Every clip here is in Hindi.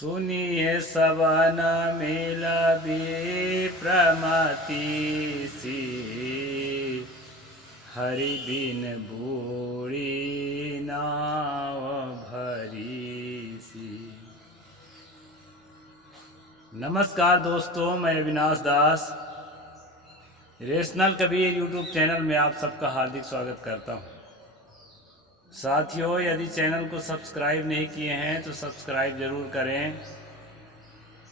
सुनिए सवन मिल विप्रमति सी, हरि बिन बूढ़ी नाव भरी सी। नमस्कार दोस्तों, मैं अविनाश दास रेशनल कबीर यूट्यूब चैनल में आप सबका हार्दिक स्वागत करता हूं। साथियों, यदि चैनल को सब्सक्राइब नहीं किए हैं तो सब्सक्राइब ज़रूर करें,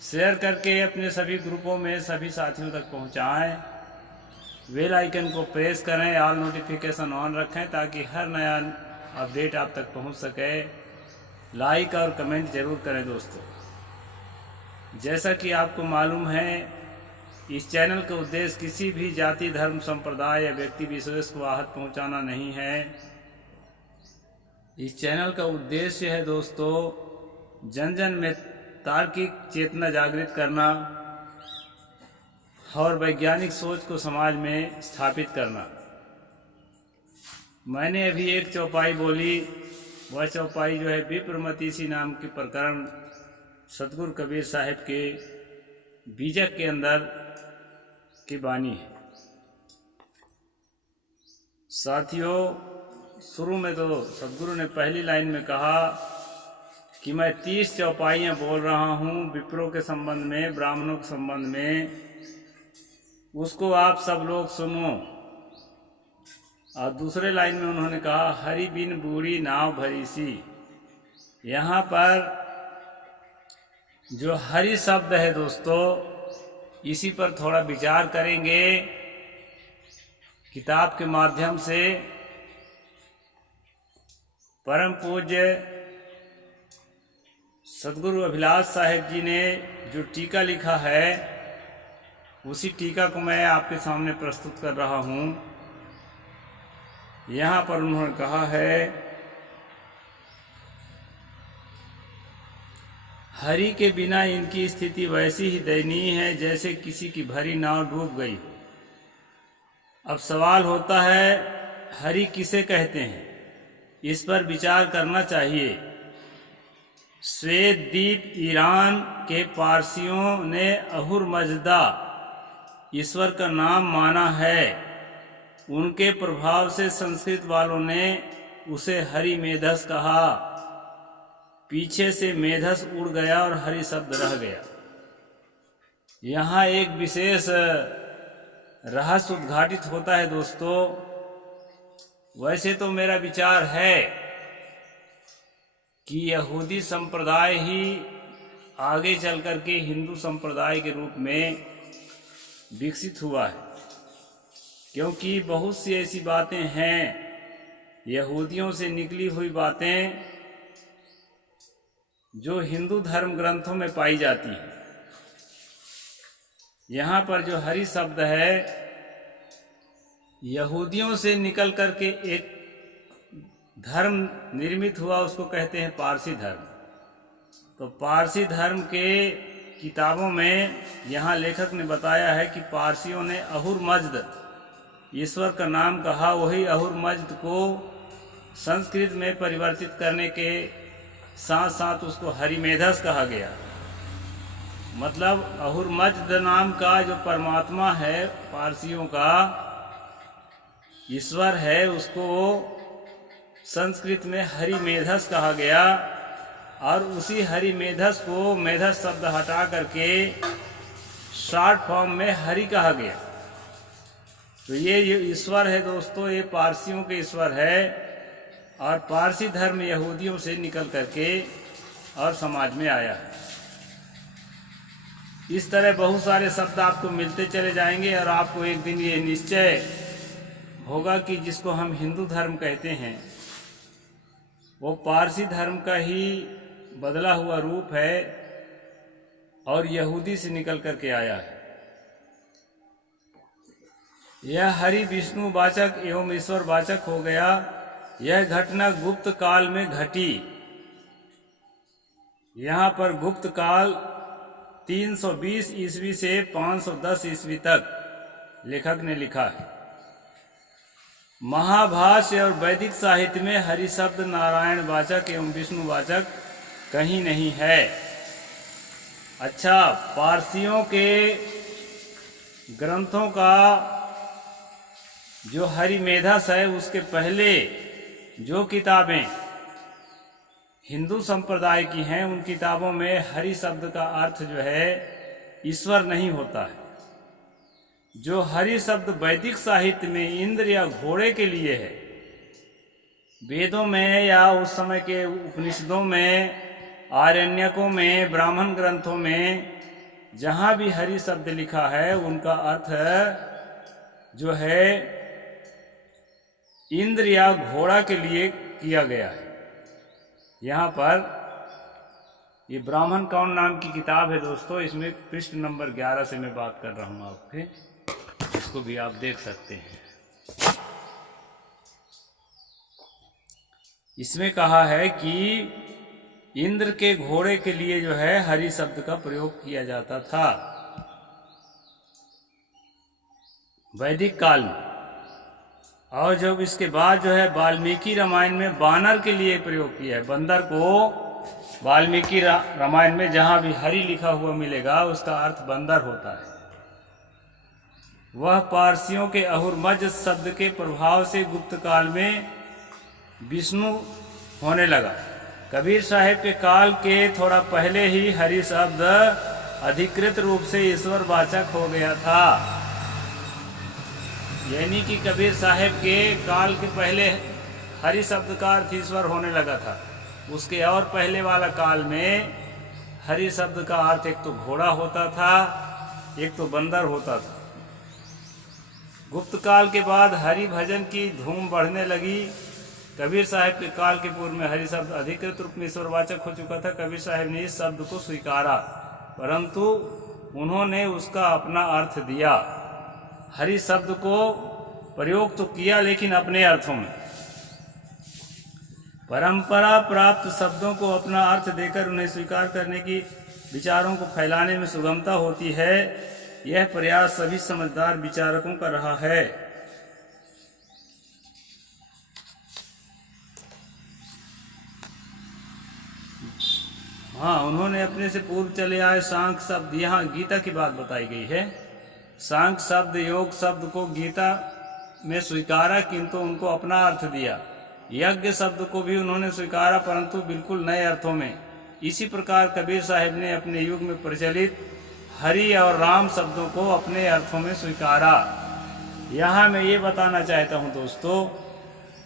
शेयर करके अपने सभी ग्रुपों में सभी साथियों तक पहुंचाएं, बेल आइकन को प्रेस करें, ऑल नोटिफिकेशन ऑन रखें ताकि हर नया अपडेट आप तक पहुंच सके। लाइक और कमेंट ज़रूर करें दोस्तों। जैसा कि आपको मालूम है, इस चैनल का उद्देश्य किसी भी जाति, धर्म, संप्रदाय या व्यक्ति विशेष को आहत पहुंचाना नहीं है। इस चैनल का उद्देश्य है दोस्तों जन जन में तार्किक चेतना जागृत करना और वैज्ञानिक सोच को समाज में स्थापित करना। मैंने अभी एक चौपाई बोली, वह चौपाई जो है विप्रमति सी नाम के प्रकरण सतगुरु कबीर साहिब के बीजक के अंदर की बानी है। साथियों, शुरू में तो सतगुरु ने पहली लाइन में कहा कि मैं 30 चौपाइयाँ बोल रहा हूँ विप्रों के संबंध में, ब्राह्मणों के संबंध में, उसको आप सब लोग सुनो। और दूसरे लाइन में उन्होंने कहा हरि बिन बूढ़ी नाव भरी सी। यहाँ पर जो हरि शब्द है दोस्तों, इसी पर थोड़ा विचार करेंगे किताब के माध्यम से। परम पूज्य सतगुरु अभिलाष साहिब जी ने जो टीका लिखा है, उसी टीका को मैं आपके सामने प्रस्तुत कर रहा हूँ। यहाँ पर उन्होंने कहा है हरि के बिना इनकी स्थिति वैसी ही दयनीय है जैसे किसी की भरी नाव डूब गई। अब सवाल होता है हरि किसे कहते हैं, इस पर विचार करना चाहिए। श्वेत द्वीप ईरान के पारसियों ने अहुर मजदा ईश्वर का नाम माना है। उनके प्रभाव से संस्कृत वालों ने उसे हरि मेधस कहा। पीछे से मेधस उड़ गया और हरि शब्द रह गया। यहाँ एक विशेष रहस्य उद्घाटित होता है दोस्तों। वैसे तो मेरा विचार है कि यहूदी संप्रदाय ही आगे चल कर के हिंदू संप्रदाय के रूप में विकसित हुआ है, क्योंकि बहुत सी ऐसी बातें हैं यहूदियों से निकली हुई बातें जो हिंदू धर्म ग्रंथों में पाई जाती है। यहाँ पर जो हरि शब्द है, यहूदियों से निकल करके एक धर्म निर्मित हुआ, उसको कहते हैं पारसी धर्म। तो पारसी धर्म के किताबों में यहाँ लेखक ने बताया है कि पारसियों ने अहुर मज्द ईश्वर का नाम कहा। वही अहुर मज्द को संस्कृत में परिवर्तित करने के साथ साथ उसको हरिमेधस कहा गया। मतलब अहुर मज्द नाम का जो परमात्मा है, पारसियों का ईश्वर है, उसको संस्कृत में हरिमेधस कहा गया। और उसी हरिमेधस को मेधस शब्द हटा करके शॉर्ट फॉर्म में हरि कहा गया। तो ये ईश्वर है दोस्तों, ये पारसियों के ईश्वर है। और पारसी धर्म यहूदियों से निकल करके और समाज में आया है। इस तरह बहुत सारे शब्द आपको मिलते चले जाएंगे और आपको एक दिन ये निश्चय होगा कि जिसको हम हिंदू धर्म कहते हैं वो पारसी धर्म का ही बदला हुआ रूप है और यहूदी से निकल करके आया है। यह हरि विष्णु वाचक एवं ईश्वर वाचक हो गया। यह घटना गुप्त काल में घटी। यहाँ पर गुप्त काल 320 ईस्वी से 510 ईस्वी तक लेखक ने लिखा है। महाभाष्य और वैदिक साहित्य में हरि शब्द नारायण वाचक एवं विष्णु वाचक कहीं नहीं है। अच्छा, पारसियों के ग्रंथों का जो हरिमेधस है, उसके पहले जो किताबें हिंदू संप्रदाय की हैं, उन किताबों में हरि शब्द का अर्थ जो है ईश्वर नहीं होता है। जो हरि शब्द वैदिक साहित्य में इंद्र या घोड़े के लिए है, वेदों में या उस समय के उपनिषदों में, आरण्यकों में, ब्राह्मण ग्रंथों में जहाँ भी हरि शब्द लिखा है, उनका अर्थ जो है इंद्र या घोड़ा के लिए किया गया है। यहाँ पर ये ब्राह्मण कौन नाम की किताब है दोस्तों, इसमें पृष्ठ नंबर 11 से मैं बात कर रहा हूँ आपके, इसको भी आप देख सकते हैं। इसमें कहा है कि इंद्र के घोड़े के लिए जो है हरि शब्द का प्रयोग किया जाता था वैदिक काल में, और जब इसके बाद जो है वाल्मीकि रामायण में बानर के लिए प्रयोग किया है। बंदर को वाल्मीकि रामायण में जहाँ भी हरि लिखा हुआ मिलेगा, उसका अर्थ बंदर होता है। वह पारसियों के अहुरमज शब्द के प्रभाव से गुप्त काल में विष्णु होने लगा। कबीर साहब के काल के थोड़ा पहले ही हरि शब्द अधिकृत रूप से ईश्वर वाचक हो गया था। यानी कि कबीर साहब के काल के पहले हरि शब्द का अर्थ ईश्वर होने लगा था। उसके और पहले वाला काल में हरि शब्द का अर्थ एक तो घोड़ा होता था, एक तो बंदर होता था। गुप्त काल के बाद हरि भजन की धूम बढ़ने लगी। कबीर साहब के काल के पूर्व में हरि शब्द अधिकृत रूप में ईश्वरवाचक हो चुका था। कबीर साहब ने इस शब्द को स्वीकारा, परंतु उन्होंने उसका अपना अर्थ दिया। हरि शब्द को प्रयोग तो किया, लेकिन अपने अर्थों में। परंपरा प्राप्त शब्दों को अपना अर्थ देकर उन्हें स्वीकार करने की विचारों को फैलाने में सुगमता होती है। यह प्रयास सभी समझदार विचारकों का रहा है। हाँ, उन्होंने अपने से पूर्व चले आए सांख्य शब्द, यहाँ गीता की बात बताई गई है। सांख्य शब्द, योग शब्द को गीता में स्वीकारा, किंतु उनको अपना अर्थ दिया। यज्ञ शब्द को भी उन्होंने स्वीकारा, परंतु बिल्कुल नए अर्थों में। इसी प्रकार कबीर साहब ने अपने युग में प्रचलित हरि और राम शब्दों को अपने अर्थों में स्वीकारा। यहाँ मैं ये बताना चाहता हूँ दोस्तों,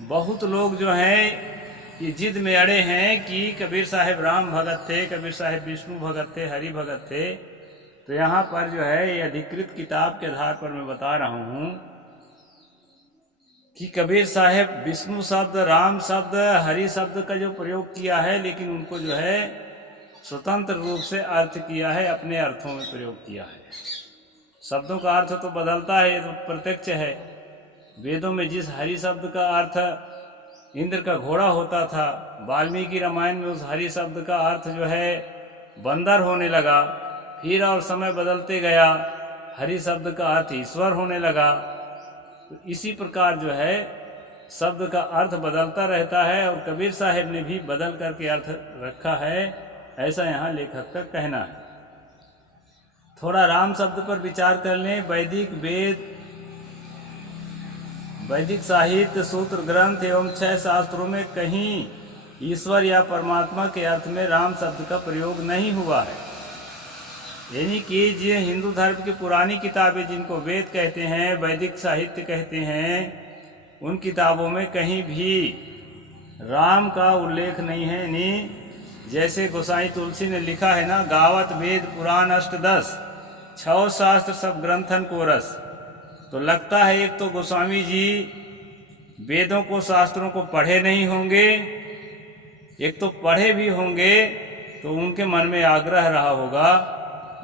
बहुत लोग जो हैं ये जिद में अड़े हैं कि कबीर साहब राम भगत थे, कबीर साहब विष्णु भगत थे, हरि भगत थे। तो यहाँ पर जो है ये अधिकृत किताब के आधार पर मैं बता रहा हूँ कि कबीर साहब विष्णु शब्द, राम शब्द, हरि शब्द का जो प्रयोग किया है, लेकिन उनको जो है स्वतंत्र रूप से अर्थ किया है, अपने अर्थों में प्रयोग किया है। शब्दों का अर्थ तो बदलता है, ये तो प्रत्यक्ष है। वेदों में जिस हरि शब्द का अर्थ इंद्र का घोड़ा होता था, वाल्मीकि रामायण में उस हरि शब्द का अर्थ जो है बंदर होने लगा। फिर और समय बदलते गया, हरि शब्द का अर्थ ईश्वर होने लगा। तो इसी प्रकार जो है शब्द का अर्थ बदलता रहता है, और कबीर साहब ने भी बदल करके अर्थ रखा है, ऐसा यहाँ लेखक का कहना है। थोड़ा राम शब्द पर विचार कर लें। वैदिक साहित्य, सूत्र ग्रंथ एवं 6 शास्त्रों में कहीं ईश्वर या परमात्मा के अर्थ में राम शब्द का प्रयोग नहीं हुआ है। यानी कि ये हिंदू धर्म की पुरानी किताबें, जिनको वेद कहते हैं, वैदिक साहित्य कहते हैं, उन किताबों में कहीं भी राम का उल्लेख नहीं है। यानी जैसे गोसाई तुलसी ने लिखा है ना, गावत वेद पुराण अष्टदश 6 शास्त्र सब ग्रंथन को रस। तो लगता है एक तो गोस्वामी जी वेदों को, शास्त्रों को पढ़े नहीं होंगे, एक तो पढ़े भी होंगे तो उनके मन में आग्रह रहा होगा,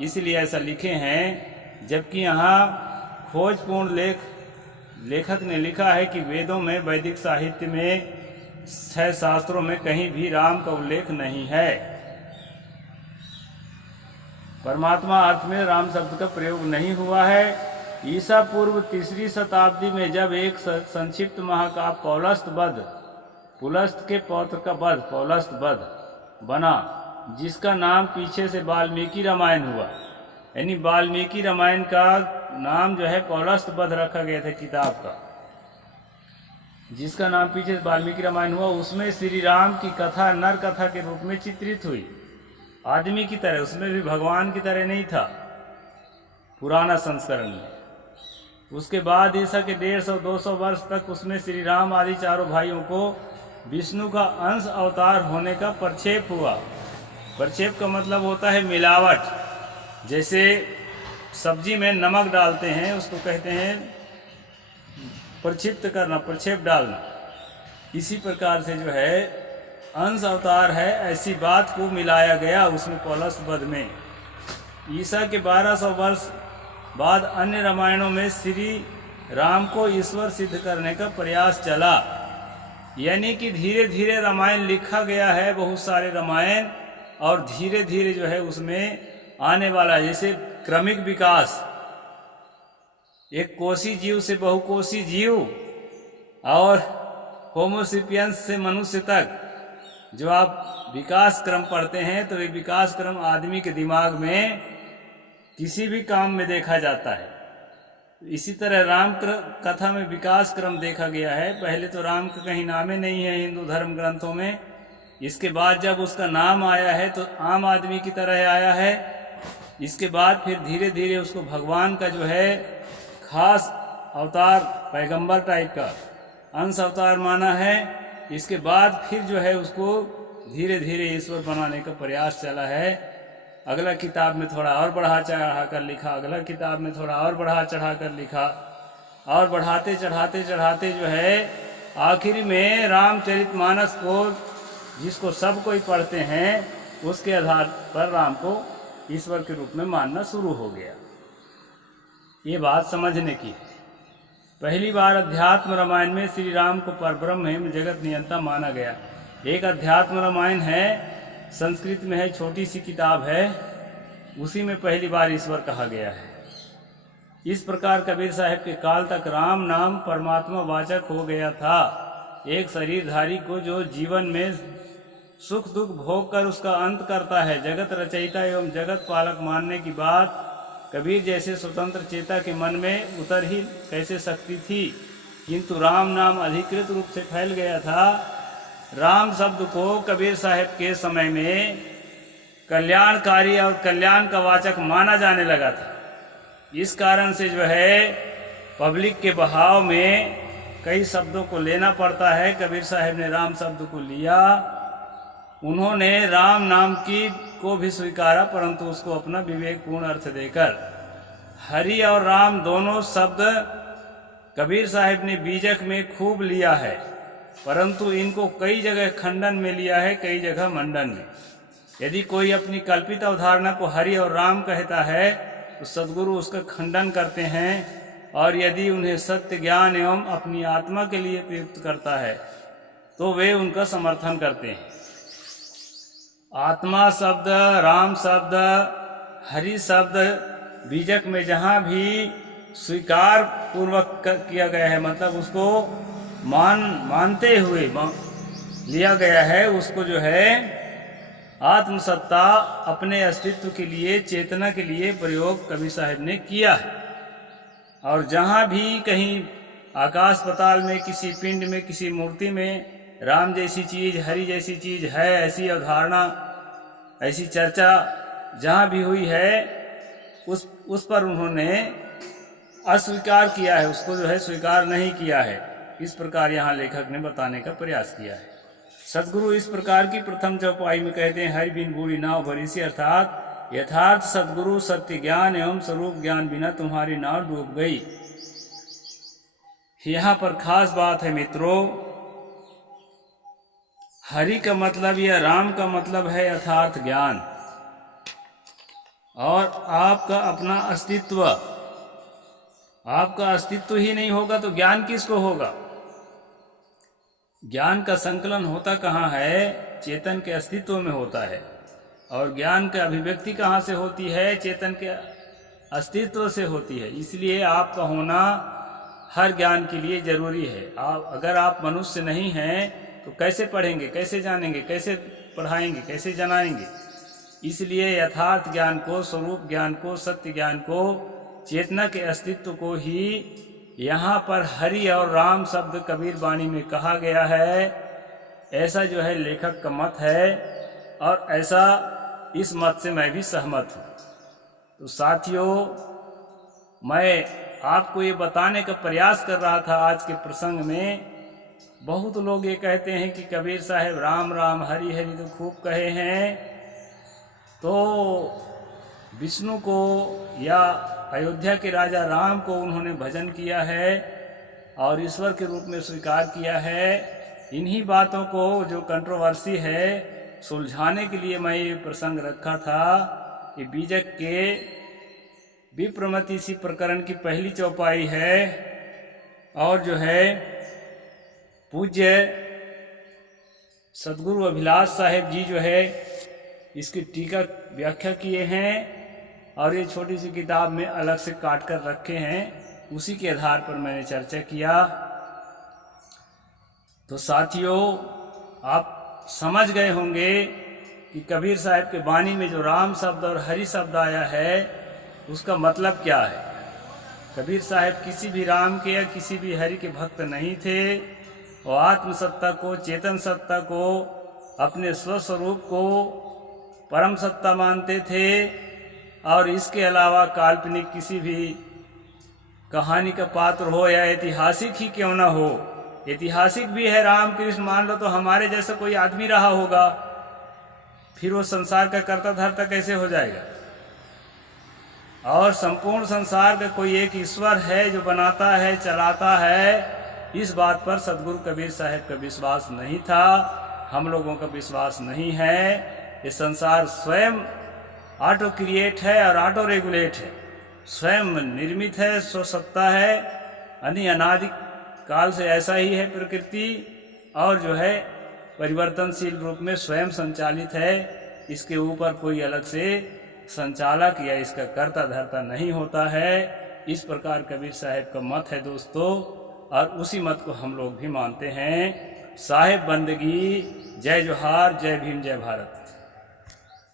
इसलिए ऐसा लिखे हैं। जबकि यहाँ खोजपूर्ण लेखक ने लिखा है कि वेदों में, वैदिक साहित्य में 6 शास्त्रों में कहीं भी राम का उल्लेख नहीं है। परमात्मा अर्थ में राम शब्द का प्रयोग नहीं हुआ है। ईसा पूर्व 3री शताब्दी में जब एक संक्षिप्त महाकाव्य पुलस्त के पौत्र का वध बना, जिसका नाम पीछे से वाल्मीकि रामायण हुआ, यानी वाल्मीकि रामायण का नाम जो है पौलस्त वध रखा गया था किताब का, जिसका नाम पीछे से वाल्मीकि रामायण हुआ, उसमें श्री राम की कथा नर कथा के रूप में चित्रित हुई, आदमी की तरह, उसमें भी भगवान की तरह नहीं था पुराना संस्करण में। उसके बाद ईसा के 150-200 वर्ष तक उसमें श्री राम आदि चारों भाइयों को विष्णु का अंश अवतार होने का प्रक्षेप हुआ। प्रक्षेप का मतलब होता है मिलावट। जैसे सब्जी में नमक डालते हैं, उसको कहते हैं प्रक्षिप्त करना, प्रक्षेप डालना। इसी प्रकार से जो है अंश अवतार है, ऐसी बात को मिलाया गया उसमें पौलस्त वध में। ईसा के 1200 वर्ष बाद अन्य रामायणों में श्री राम को ईश्वर सिद्ध करने का प्रयास चला, यानी कि धीरे धीरे रामायण लिखा गया है, बहुत सारे रामायण, और धीरे धीरे जो है उसमें आने वाला, जैसे क्रमिक विकास, एक कोशी जीव से बहुकोशी जीव और होमोसिपियंस से मनुष्य तक जो आप विकास क्रम पढ़ते हैं तो ये विकास क्रम आदमी के दिमाग में किसी भी काम में देखा जाता है। इसी तरह राम कथा में विकास क्रम देखा गया है। पहले तो राम का कहीं नाम ही नहीं है हिंदू धर्म ग्रंथों में, इसके बाद जब उसका नाम आया है तो आम आदमी की तरह आया है। इसके बाद फिर धीरे धीरे उसको भगवान का जो है खास अवतार, पैगंबर टाइप का अंश अवतार माना है। इसके बाद फिर जो है उसको धीरे धीरे ईश्वर बनाने का प्रयास चला है। अगला किताब में थोड़ा और बढ़ा चढ़ा कर लिखा, अगला किताब में थोड़ा और बढ़ा चढ़ा कर लिखा, और बढ़ाते चढ़ाते चढ़ाते जो है आखिर में रामचरितमानस को जिसको सब कोई पढ़ते हैं उसके आधार पर राम को ईश्वर के रूप में मानना शुरू हो गया। ये बात समझने की है। पहली बार अध्यात्म रामायण में श्री राम को परब्रह्म एवं जगत नियंता माना गया। एक अध्यात्म रामायण है, संस्कृत में है, छोटी सी किताब है, उसी में पहली बार ईश्वर कहा गया है। इस प्रकार कबीर साहब के काल तक राम नाम परमात्मा वाचक हो गया था। एक शरीरधारी को जो जीवन में सुख दुख भोग कर उसका अंत करता है, जगत रचयिता एवं जगत पालक मानने की बात कबीर जैसे स्वतंत्र चेता के मन में उतर ही कैसे सकती थी, किंतु राम नाम अधिकृत रूप से फैल गया था। राम शब्द को कबीर साहब के समय में कल्याणकारी और कल्याण का वाचक माना जाने लगा था। इस कारण से जो है पब्लिक के बहाव में कई शब्दों को लेना पड़ता है। कबीर साहब ने राम शब्द को लिया, उन्होंने राम नाम की को भी स्वीकारा, परंतु उसको अपना विवेकपूर्ण अर्थ देकर। हरि और राम दोनों शब्द कबीर साहब ने बीजक में खूब लिया है, परंतु इनको कई जगह खंडन में लिया है, कई जगह मंडन में। यदि कोई अपनी कल्पित अवधारणा को हरि और राम कहता है तो सद्गुरु उसका खंडन करते हैं, और यदि उन्हें सत्य ज्ञान एवं अपनी आत्मा के लिए प्रयुक्त करता है तो वे उनका समर्थन करते हैं। आत्मा शब्द, राम शब्द, हरि शब्द बीजक में जहाँ भी स्वीकार पूर्वक किया गया है, मतलब उसको मानते हुए लिया गया है, उसको जो है आत्मसत्ता अपने अस्तित्व के लिए, चेतना के लिए प्रयोग कबीर साहब ने किया है। और जहाँ भी कहीं आकाश पाताल में, किसी पिंड में, किसी मूर्ति में राम जैसी चीज, हरि जैसी चीज है, ऐसी अवधारणा, ऐसी चर्चा जहाँ भी हुई है, उस पर उन्होंने अस्वीकार किया है, उसको जो है स्वीकार नहीं किया है। इस प्रकार यहाँ लेखक ने बताने का प्रयास किया है। सद्गुरु इस प्रकार की प्रथम चौपाई में कहते हैं, हरि बिन बूढ़ी नाव भरी सी, अर्थात यथार्थ सद्गुरु सत्य ज्ञान एवं स्वरूप ज्ञान बिना तुम्हारी नाव डूब गई। यहाँ पर खास बात है मित्रों, हरि का मतलब या राम का मतलब है यथार्थ ज्ञान, और आपका अपना अस्तित्व। आपका अस्तित्व ही नहीं होगा तो ज्ञान किसको होगा? ज्ञान का संकलन होता कहाँ है? चेतन के अस्तित्व में होता है। और ज्ञान का अभिव्यक्ति कहाँ से होती है? चेतन के अस्तित्व से होती है। इसलिए आपका होना हर ज्ञान के लिए जरूरी है। अगर आप मनुष्य नहीं हैं तो कैसे पढ़ेंगे, कैसे जानेंगे, कैसे पढ़ाएंगे, कैसे जनाएंगे? इसलिए यथार्थ ज्ञान को, स्वरूप ज्ञान को, सत्य ज्ञान को, चेतना के अस्तित्व को ही यहाँ पर हरि और राम शब्द कबीर वाणी में कहा गया है। ऐसा जो है लेखक का मत है और ऐसा इस मत से मैं भी सहमत हूँ। तो साथियों, मैं आपको ये बताने का प्रयास कर रहा था आज के प्रसंग में। बहुत लोग ये कहते हैं कि कबीर साहब राम राम हरि हरि तो खूब कहे हैं, तो विष्णु को या अयोध्या के राजा राम को उन्होंने भजन किया है और ईश्वर के रूप में स्वीकार किया है। इन्हीं बातों को जो कंट्रोवर्सी है सुलझाने के लिए मैं ये प्रसंग रखा था। ये बीजक के विप्रमति इसी प्रकरण की पहली चौपाई है और जो है पूज्य सदगुरु अभिलाष साहेब जी जो है इसकी टीका व्याख्या किए हैं और ये छोटी सी किताब में अलग से काट कर रखे हैं। उसी के आधार पर मैंने चर्चा किया। तो साथियों, आप समझ गए होंगे कि कबीर साहब के वाणी में जो राम शब्द और हरि शब्द आया है उसका मतलब क्या है। कबीर साहब किसी भी राम के या किसी भी हरि के भक्त नहीं थे। वो आत्मसत्ता को, चेतन सत्ता को, अपने स्वस्वरूप को परम सत्ता मानते थे और इसके अलावा काल्पनिक किसी भी कहानी का पात्र हो या ऐतिहासिक ही क्यों ना हो, ऐतिहासिक भी है राम कृष्ण मान लो, तो हमारे जैसा कोई आदमी रहा होगा, फिर वो संसार का कर्ता धर्ता कैसे हो जाएगा। और संपूर्ण संसार का कोई एक ईश्वर है जो बनाता है, चलाता है। इस बात पर सदगुरु कबीर साहब का विश्वास नहीं था, हम लोगों का विश्वास नहीं है। ये संसार स्वयं ऑटो क्रिएट है और ऑटो रेगुलेट है, स्वयं निर्मित है, स्वसत्ता है, अनादि काल से ऐसा ही है प्रकृति और जो है परिवर्तनशील रूप में स्वयं संचालित है। इसके ऊपर कोई अलग से संचालक या इसका कर्ता धर्ता नहीं होता है। इस प्रकार कबीर साहब का मत है दोस्तों, और उसी मत को हम लोग भी मानते हैं। साहेब बंदगी, जय जोहार, जय भीम, जय भारत।